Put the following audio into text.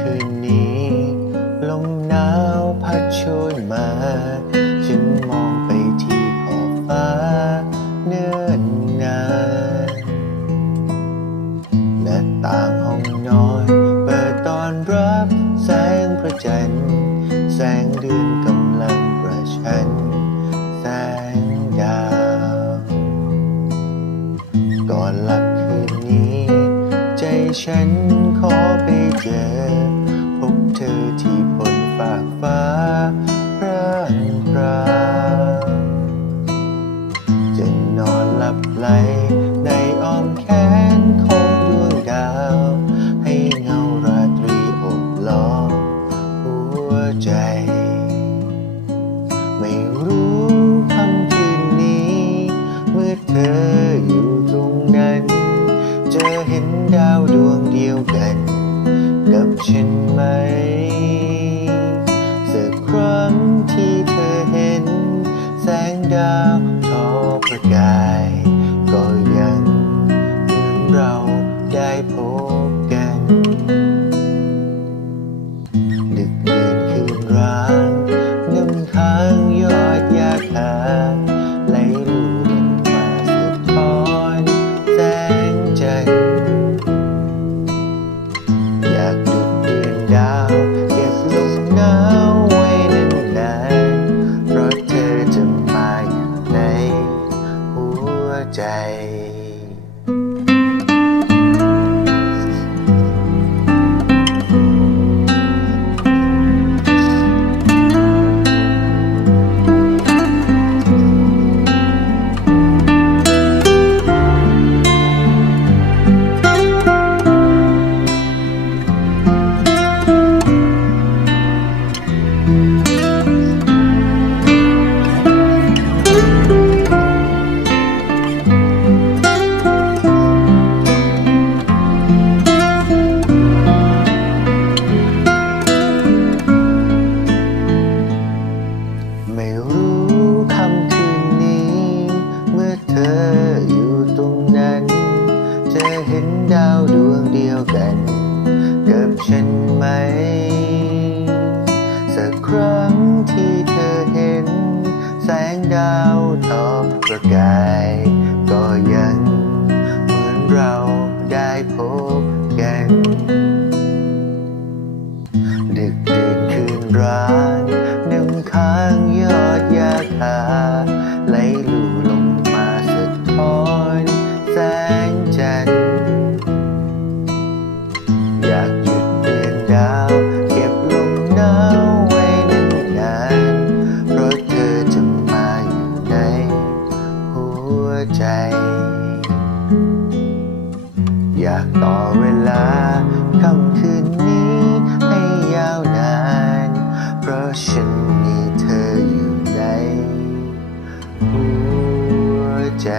คืนนี้ ลมหนาวพัดโชยมา ฉันมองไปที่ขอบฟ้าเนิ่นนานหน้าต่างห้องนอนเปิดตอนรับแสงพระจันทร์ แสงเดือนกำลังประชัน แสงดาว ก่อนหลับคืนนี้ ใจฉัน ไหล ในอ้อมแขนของดวงดาว ให้เงาราตรีอบล้อมหัวใจ ไม่รู้ค่ำคืนนี้ เมื่อเธออยู่ตรงนั้น จะเห็นดาวดวงเดียวกัน กับฉันไหม ได้พบกัน ไม่รู้คำคืนนี้ เมื่อเธออยู่ตรงนั้น จะเห็นดาวดวงเดียวกัน กับฉันไหม ท้อประกายก็ยังเหมือนเราได้พบกันดึกดื่นคืนร้า ใจ อยากต่อเวลาค่ำคืนนี้ให้ยาวนาน เพราะฉันมีเธออยู่ในหัวใจ